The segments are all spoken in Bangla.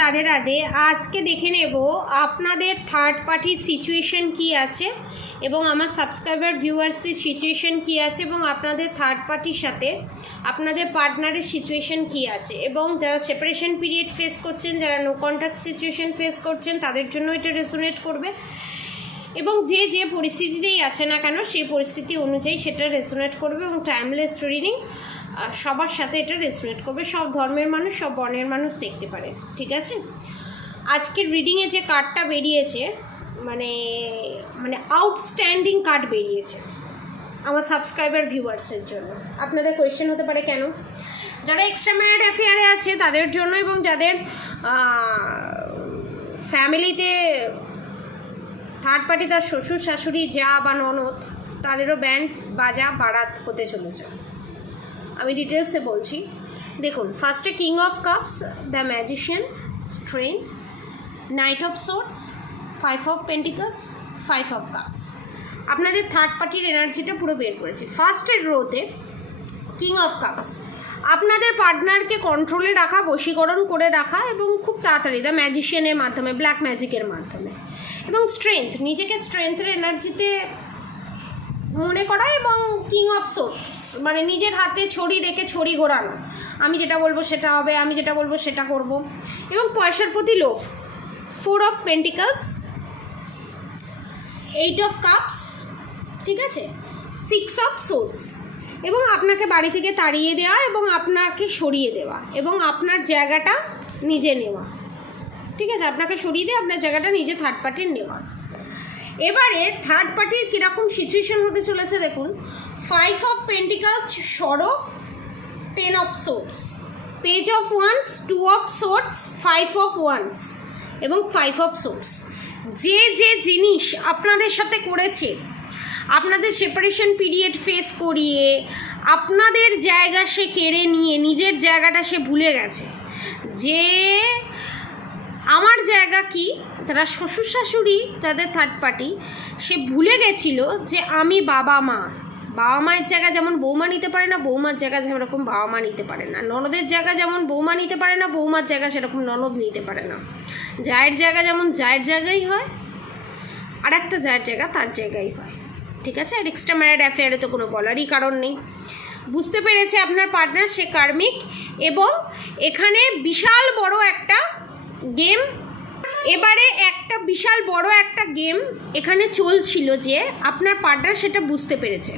রাধে রাধে। আজকে দেখে নেব আপনাদের থার্ড পার্টির সিচুয়েশন কি আছে এবং আমার সাবস্ক্রাইবার ভিউয়ার্সদের সিচুয়েশন কি আছে এবং আপনাদের থার্ড পার্টির সাথে আপনাদের পার্টনারের সিচুয়েশন কি আছে এবং যারা সেপারেশন পিরিয়ড ফেস করছেন, যারা নো কন্ট্যাক্ট সিচুয়েশন ফেস করছেন তাদের জন্য এটা রেজোনেট করবে এবং যে যে পরিস্থিতিতেই আছে না কেন সেই পরিস্থিতি অনুযায়ী সেটা রেজোনেট করবে এবং টাইমলেস রিডিং সবার সাথে এটা রেজোনেট করবে। সব ধর্মের মানুষ, সব বর্ণের মানুষ দেখতে পারে, ঠিক আছে। আজকের রিডিংয়ে যে কার্ডটা বেরিয়েছে মানে আউটস্ট্যান্ডিং কার্ড বেরিয়েছে আমার সাবস্ক্রাইবার ভিউয়ার্সের জন্য। আপনাদের কোয়েশ্চেন হতে পারে কেন? যারা এক্সট্রা ম্যারিড অ্যাফেয়ারে আছে তাদের জন্য এবং যাদের ফ্যামিলিতে থার্ড পার্টি, তার শ্বশুর শাশুড়ি, যা বা ননদ, তাদেরও ব্যান্ড বাজা বারাত হতে চলেছে। আমি ডিটেলসে বলছি। দেখুন, ফার্স্টে king of cups, the magician, strength, night of swords, 5 of pentacles, 5 of cups. আপনাদের থার্ড পার্টির এনার্জিটা পুরো বের করেছে। ফার্স্টের রোতে কিং অফ কাপস, আপনাদের পার্টনারকে কন্ট্রোলে রাখা, বশীকরণ করে রাখা এবং খুব তাড়াতাড়ি দ্য ম্যাজিশিয়ানের মাধ্যমে, ব্ল্যাক ম্যাজিকের মাধ্যমে। এবং স্ট্রেংথ, নিজেকে স্ট্রেংথের এনার্জিতে মনে করা এবং কিং অফ সোর্ডস মানে নিজের হাতে ছড়ি রেখে ছড়ি ঘোরানো, আমি যেটা বলবো সেটা হবে, আমি যেটা বলবো সেটা করব। এবং পয়সার প্রতি লোভ, 4 অফ পেন্টিকলস, 8 অফ কাপস, ঠিক আছে, 6 অফ সোর্ডস। এবং আপনাকে বাড়ি থেকে তাড়িয়ে দেওয়া এবং আপনাকে সরিয়ে দেওয়া এবং আপনার জায়গাটা নিজে নেওয়া, ঠিক আছে, আপনাকে সরিয়ে দিয়ে আপনার জায়গাটা নিজে থার্ড পার্টির নেওয়া। এবারে থার্ড পার্টির কীরকম সিচুয়েশন হতে চলেছে দেখুন। 5 অফ পেন্টিকলস সরো, 10 of swords, page of wands, 2 of swords, 5 of wands এবং 5 অফ সোর্ডস। যে যে জিনিস আপনাদের সাথে করেছে, আপনাদের সেপারেশন পিরিয়ড ফেস করিয়ে আপনাদের জায়গা সে কেড়ে নিয়ে নিজের জায়গাটা সে ভুলে গেছে, যে আমার জায়গা কি, তারা শ্বশুর শাশুড়ি যাদের থার্ড পার্টি, সে ভুলে গেছিল যে আমি বাবা মায়ের জায়গা যেমন বৌমা নিতে পারে না, বৌমার জায়গা যেরকম বাবা মা নিতে পারে না, ননদের জায়গা যেমন বৌমা নিতে পারে না, বৌমার জায়গা সেরকম ননদ নিতে পারে না, জায়ের জায়গা যেমন জায়ের জায়গাই হয় আর একটা জায়ের জায়গা তার জায়গাই হয়, ঠিক আছে। আর এক্সট্রা ম্যারিড অ্যাফেয়ারে তো কোনো বলারই কারণ নেই। বুঝতে পেরেছে আপনার পার্টনার সে কার্মিক এবং এখানে বিশাল বড় একটা গেম, এবারে একটা বিশাল বড় একটা গেম এখানে চলছিল যে আপনার পার্টনার সেটা বুঝতে পেরেছে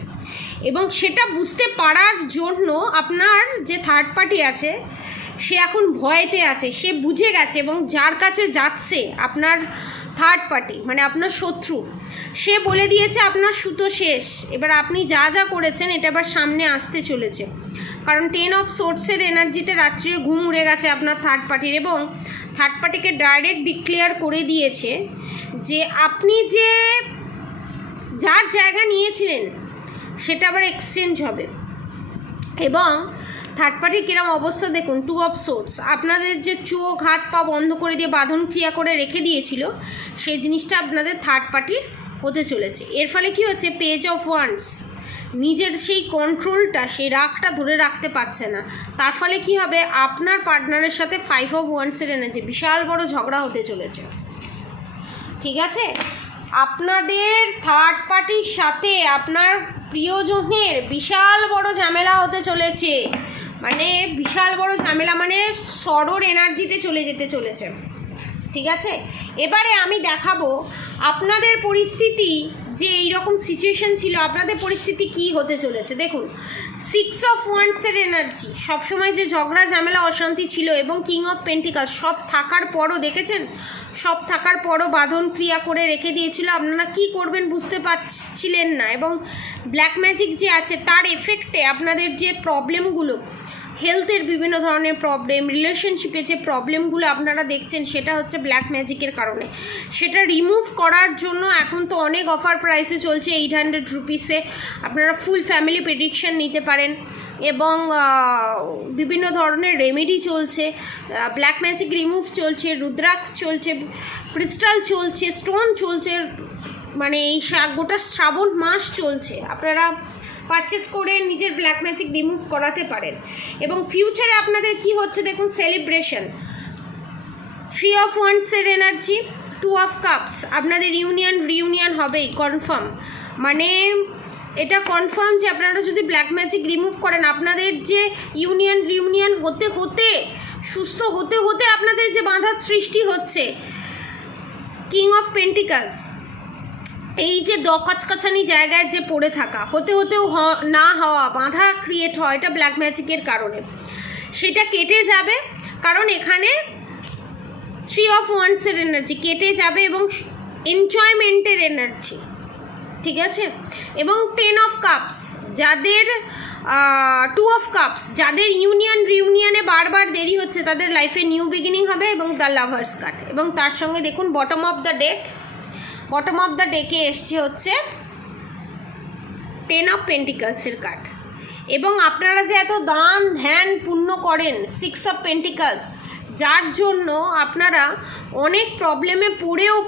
এবং সেটা বুঝতে পারার জন্য আপনার যে থার্ড পার্টি আছে সে এখন ভয়েতে আছে, সে বুঝে গেছে এবং যার কাছে যাচ্ছে আপনার থার্ড পার্টি মানে আপনার শত্রু, সে বলে দিয়েছে আপনার সুতো শেষ, এবার আপনি যা যা করেছেন এটা আবার সামনে আসতে চলেছে। কারণ 10 অফ সোর্সের এনার্জিতে রাত্রির ঘুম উড়ে গেছে আপনার থার্ড পার্টির এবং থার্ড পার্টিকে ডাইরেক্ট ডিক্লেয়ার করে দিয়েছে যে আপনি যে যার জায়গা নিয়েছিলেন সেটা আবার এক্সচেঞ্জ হবে। এবং থার্ড পার্টির কিরম অবস্থা দেখুন, 2 অফ সোর্স, আপনাদের যে চোখ হাত পা বন্ধ করে দিয়ে বাঁধন ক্রিয়া করে রেখে দিয়েছিল সেই জিনিসটা আপনাদের থার্ড পার্টির হতে চলেছে। এর ফলে কি হচ্ছে, পেজ অফ ওয়ান্স, নিজের সেই কন্ট্রোলটা, সেই রাগটা ধরে রাখতে পারছে না, তার ফলে কি হবে, আপনার পার্টনারের সাথে 5 অফ ওয়ান্সের এনার্জি, বিশাল বড় ঝগড়া হতে চলেছে, ঠিক আছে। আপনাদের থার্ড পার্টির সাথে আপনার প্রিয়জনের বিশাল বড় ঝামেলা হতে চলেছে, মানে বিশাল বড় ঝামেলা মানে সরোর এনার্জিতে চলে যেতে চলেছে, ঠিক আছে। এবারে আমি দেখাবো আপনাদের পরিস্থিতি, যে এইরকম সিচুয়েশন ছিল আপনাদের পরিস্থিতি কি হতে চলেছে। দেখুন, 6 অফ ওয়ান্সের এনার্জি, সবসময় যে ঝগড়া ঝামেলা অশান্তি ছিল এবং কিং অফ পেন্টিকল, সব থাকার পরও দেখেছেন, সব থাকার পরও বাঁধন ক্রিয়া করে রেখে দিয়েছিল, আপনারা কি করবেন বুঝতে পারছিলেন না এবং ব্ল্যাক ম্যাজিক যে আছে তার এফেক্টে আপনাদের যে প্রবলেমগুলো, হেলথের বিভিন্ন ধরনের প্রবলেম, রিলেশনশিপে যে প্রবলেমগুলো আপনারা দেখছেন সেটা হচ্ছে ব্ল্যাক ম্যাজিকের কারণে। সেটা রিমুভ করার জন্য এখন তো অনেক অফার প্রাইসে চলছে, 800 রুপিসে আপনারা ফুল ফ্যামিলি প্রেডিকশন নিতে পারেন এবং বিভিন্ন ধরনের রেমেডি চলছে, ব্ল্যাক ম্যাজিক রিমুভ চলছে, রুদ্রাক্ষ চলছে, ক্রিস্টাল চলছে, স্টোন চলছে, মানে এই গোটা শ্রাবণ মাস চলছে, আপনারা পারচেস করে নিজের ব্ল্যাক ম্যাজিক রিমুভ করাতে পারেন। এবং ফিউচারে আপনাদের কি হচ্ছে দেখুন, সেলিব্রেশন, 3 অফ ওয়ান্ডসের এনার্জি, 2 অফ কাপস, আপনাদের রিউনিয়ন হবেই কনফার্ম। মানে এটা কনফার্ম যে আপনারা যদি ব্ল্যাক ম্যাজিক রিমুভ করেন, আপনাদের যে রিউনিয়ন হতে হতে সুস্থ হতে হতে আপনাদের যে বাধার সৃষ্টি হচ্ছে, কিং অফ পেন্টিকালস, এই যে দকাচকাছানি জায়গায় যে পড়ে থাকা, হতে হতেও না হওয়া বাধা ক্রিয়েট হয়, এটা ব্ল্যাক ম্যাজিকের কারণে, সেটা কেটে যাবে। কারণ এখানে 3 অফ ওয়ান্ডসের এনার্জি কেটে যাবে এবং এনজয়মেন্টের এনার্জি, ঠিক আছে। এবং 10 অফ কাপস, যাদের 2 অফ কাপস, যাদের রিউনিয়নে বারবার দেরি হচ্ছে, তাদের লাইফে নিউ বিগিনিং হবে। এবং দ্য লাভার্স কার্ড, এবং তার সঙ্গে দেখুন বটম অফ দ্য ডেকে এসছে হচ্ছে 10 অফ পেন্টিকালসের কার্ড। এবং আপনারা যে এত দান ধ্যান পুণ্য করেন, 6 অফ পেন্টিকালস, যার জন্য আপনারা অনেক প্রবলেমে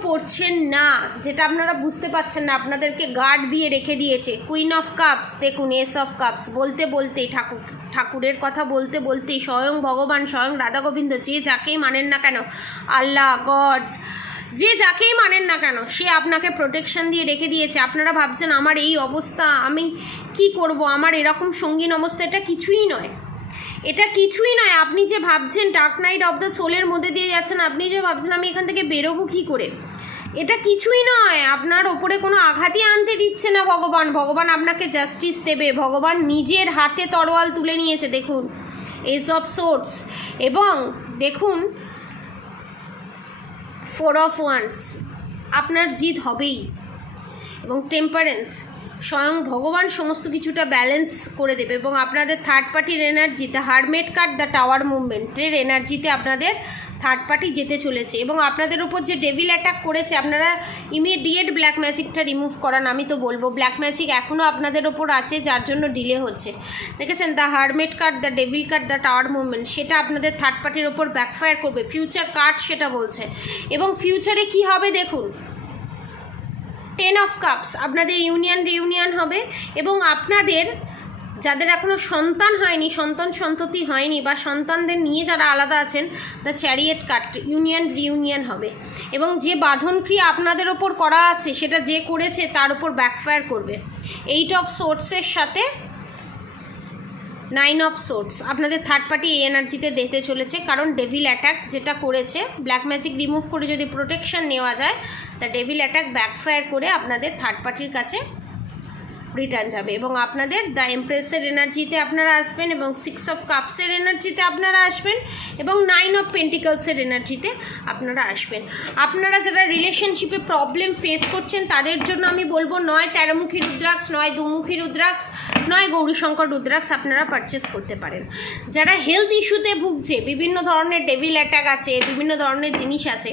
পড়ছেন না, যেটা আপনারা বুঝতে পারছেন না, আপনাদেরকে গার্ড দিয়ে রেখে দিয়েছে। কুইন অফ কাপস, দেখুন এস অফ কাপস, বলতেই ঠাকুরের কথা বলতেই স্বয়ং ভগবান, স্বয়ং রাধা গোবিন্দ, যে যাকেই মানেন না কেন, আল্লাহ, গড, যে যাকেই মানেন না কেন, সে আপনাকে প্রোটেকশন দিয়ে রেখে দিয়েছে। আপনারা ভাবছেন আমার এই অবস্থা, আমি কি করব, আমার এরকম সঙ্গীন অবস্থা, এটা কিছুই নয়। আপনি যে ভাবছেন ডার্ক নাইট অফ দ্য সোলের মধ্যে দিয়ে যাচ্ছেন, আপনি যে ভাবছেন আমি এখান থেকে বেরোবো কী করে, এটা কিছুই নয়। আপনার ওপরে কোনো আঘাতই আনতে দিচ্ছে না ভগবান আপনাকে জাস্টিস দেবে। ভগবান নিজের হাতে তরোয়াল তুলে নিয়েছে, দেখুন এস অফ সোর্ডস, এবং দেখুন 4 অফ ওয়ান্ডস, আপনার জিত হবেই। এবং টেম্পারেন্স, স্বয়ং ভগবান সমস্ত কিছুটা ব্যালেন্স করে দেবে। এবং আপনাদের থার্ড পার্টির energy, the hermit card, the tower মুভমেন্টের এনার্জিতে আপনাদের থার্ড পার্টি যেতে চলেছে। এবং আপনাদের উপর যে ডেভিল অ্যাটাক করেছে, আপনারা ইমিডিয়েট ব্ল্যাক ম্যাজিকটা রিমুভ করান। আমি তো বলবো ব্ল্যাক ম্যাজিক এখনও আপনাদের ওপর আছে, যার জন্য ডিলে হচ্ছে। দেখেছেন the hermit card, the devil card, the tower movement, সেটা আপনাদের থার্ড পার্টির ওপর ব্যাকফায়ার করবে। ফিউচার কার্ড সেটা বলছে। এবং ফিউচারে কি হবে দেখুন, 10 অফ কাপস, আপনাদের রিউনিয়ন হবে। এবং আপনাদের যাদের এখনও সন্তান হয়নি, সন্ততি হয়নি, বা সন্তানদের নিয়ে যারা আলাদা আছেন, দ্য চ্যারিয়েট কার্ড, রিউনিয়ন হবে। এবং যে বাঁধন ক্রিয়া আপনাদের ওপর করা আছে, সেটা যে করেছে তার ওপর ব্যাকফায়ার করবে। 8 অফ সোর্টসের সাথে 9 অফ সোর্টস, আপনাদের থার্ড পার্টি এই এনার্জিতে দিতে চলেছে। কারণ ডেভিল অ্যাটাক যেটা করেছে, ব্ল্যাক ম্যাজিক রিমুভ করে যদি প্রোটেকশন নেওয়া যায়, তা ডেভিল অ্যাটাক ব্যাকফায়ার করে আপনাদের থার্ড পার্টির কাছে রিটার্ন যাবে। এবং আপনাদের দ্য এমপ্রেসের এনার্জিতে আপনারা আসবেন, এবং 6 অফ কাপসের এনার্জিতে আপনারা আসবেন, এবং 9 অফ পেন্টিকলসের এনার্জিতে আপনারা আসবেন। আপনারা যারা রিলেশনশিপে প্রবলেম ফেস করছেন, তাদের জন্য আমি বলবো নয় 13মুখী রুদ্রাক্ষ, নয় 2মুখী রুদ্রাক্ষ, নয় গৌরীশঙ্কর রুদ্রাক্ষ আপনারা পারচেস করতে পারেন। যারা হেলথ ইস্যুতে ভুগছে, বিভিন্ন ধরনের ডেভিল অ্যাটাক আছে, বিভিন্ন ধরনের জিনিস আছে,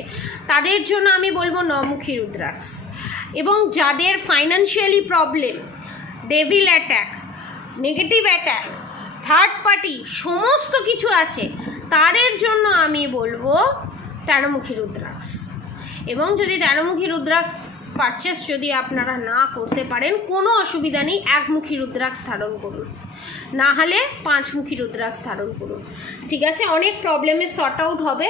তাদের জন্য আমি বলবো 9মুখী রুদ্রাক্ষ। এবং যাদের financially problem, devil attack, negative attack, third party সমস্ত কিছু আছে, তাদের জন্য আমি বলবো 13মুখী রুদ্রাক্ষ। এবং যদি 13মুখী রুদ্রাক্ষ পারচেস যদি আপনারা না করতে পারেন, কোনো অসুবিধা নেই, 1মুখী রুদ্রাক্ষ ধারণ করুন, না হলে 5মুখী রুদ্রাক্ষ ধারণ করুন, ঠিক আছে। অনেক প্রবলেমের সর্ট আউট হবে।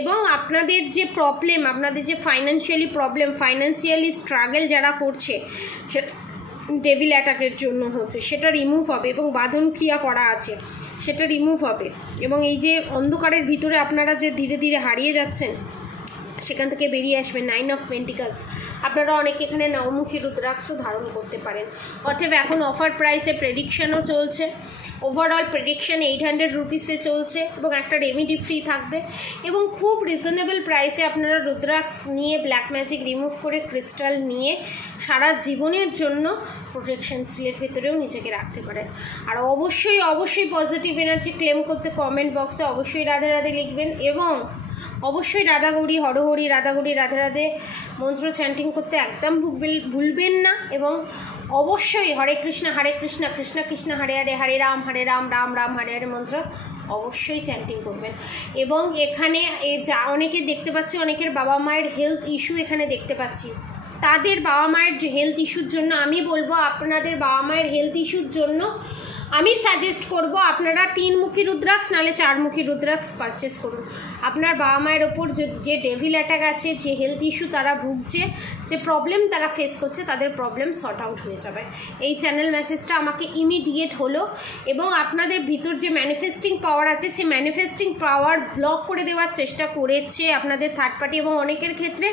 এবং আপনাদের যে প্রবলেম, আপনাদের যে ফাইন্যান্সিয়ালি প্রবলেম, ফাইন্যান্সিয়ালি স্ট্রাগল যারা করছে, সেটা ডেভিল অ্যাটাকের জন্য হচ্ছে, সেটা রিমুভ হবে। এবং বাঁধন ক্রিয়া করা আছে, সেটা রিমুভ হবে। এবং এই যে অন্ধকারের ভিতরে আপনারা যে ধীরে ধীরে হারিয়ে যাচ্ছেন, সেখান থেকে বেরিয়ে আসবেন। 9 অফ পেন্টিকলস, আপনারা অনেকে এখানে 9মুখী রুদ্রাক্ষও ধারণ করতে পারেন। অতএব এখন অফার প্রাইসে প্রেডিকশনও চলছে, ওভারঅল প্রেডিকশন 800 রুপিসে চলছে, এবং একটা রেমিডি ফ্রি থাকবে। এবং খুব রিজনেবল প্রাইসে আপনারা রুদ্রাক্ষ নিয়ে, ব্ল্যাক ম্যাজিক রিমুভ করে, ক্রিস্টাল নিয়ে সারা জীবনের জন্য প্রোটেকশন সিলের ভেতরেও নিজেকে রাখতে পারেন। আর অবশ্যই পজিটিভ এনার্জি ক্লেম করতে কমেন্ট বক্সে অবশ্যই রাধে রাধে লিখবেন। এবং অবশ্যই রাধা গৌরী হরহরি, রাধা গৌরী রাধে রাধে মন্ত্র চ্যান্টিং করতে একদম ভুলবেন না। এবং অবশ্যই হরে কৃষ্ণ কৃষ্ণ কৃষ্ণ হরে হরে, হরে রাম রাম রাম হরে হরে মন্ত্র অবশ্যই চ্যান্টিং করবেন। এবং এখানে যা অনেকে দেখতে পাচ্ছি, অনেকের বাবা মায়ের হেলথ ইস্যু এখানে দেখতে পাচ্ছি, তাদের বাবা মায়ের হেলথ ইস্যুর জন্য আমি বলবো, আপনাদের বাবা মায়ের হেলথ ইস্যুর জন্য আমি সাজেস্ট করব আপনারা 3-মুখী রুদ্রাক্ষ নাহলে 4-মুখী রুদ্রাক্ষ পারচেস করুন। আপনার বাবা মায়ের ওপর যে ডেভিল অ্যাটাক আছে, যে হেলথ ইস্যু তারা ভুগছে, যে প্রবলেম তারা ফেস করছে, তাদের প্রবলেম সর্ট আউট হয়ে যাবে। এই চ্যানেল মেসেজটা আমাকে ইমিডিয়েট হলো এবং আপনাদের ভিতর যে ম্যানিফেস্টিং পাওয়ার আছে সেই ম্যানিফেস্টিং পাওয়ার ব্লক করে দেওয়ার চেষ্টা করেছে আপনাদের থার্ড পার্টি, এবং অনেকের ক্ষেত্রে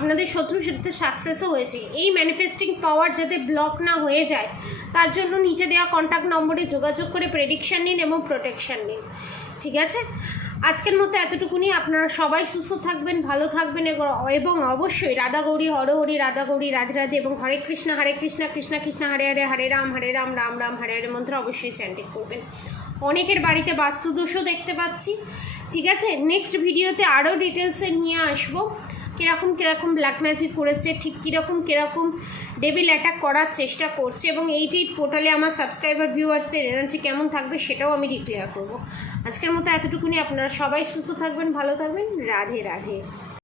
আপনাদের শত্রুর সাথে সাকসেসও হয়েছে। এই ম্যানিফেস্টিং পাওয়ার যাতে ব্লক না হয়ে যায় তার জন্য নিচে দেওয়া কন্ট্যাক্ট নম্বরে যোগাযোগ করে প্রেডিকশান নিন এবং প্রোটেকশান নিন। ঠিক আছে, আজকের মতো এতটুকুনি। আপনারা সবাই সুস্থ থাকবেন, ভালো থাকবেন এবং অবশ্যই রাধা গৌরী হর হরি, রাধা গৌরী রাধে রাধে এবং হরে কৃষ্ণ কৃষ্ণ কৃষ্ণ হরে হরে, হরে রাম রাম রাম হরে হরে মন্ত্র অবশ্যই চ্যান্টিং করবেন। অনেকের বাড়িতে বাস্তুদোষও দেখতে পাচ্ছি। ঠিক আছে, নেক্সট ভিডিওতে আরও ডিটেলসে নিয়ে আসবো কীরকম ব্ল্যাক ম্যাজিক করেছে, ঠিক কীরকম ডেভিল অ্যাটাক করার চেষ্টা করছে, এবং এইটি পোর্টালে আমার সাবস্ক্রাইবার ভিউয়ার্সদের এনার্জি কেমন থাকবে সেটাও আমি ডিক্লেয়ার করব। আজকের মতো এতটুকুনি। আপনারা সবাই সুস্থ থাকবেন, ভালো থাকবেন। রাধে রাধে।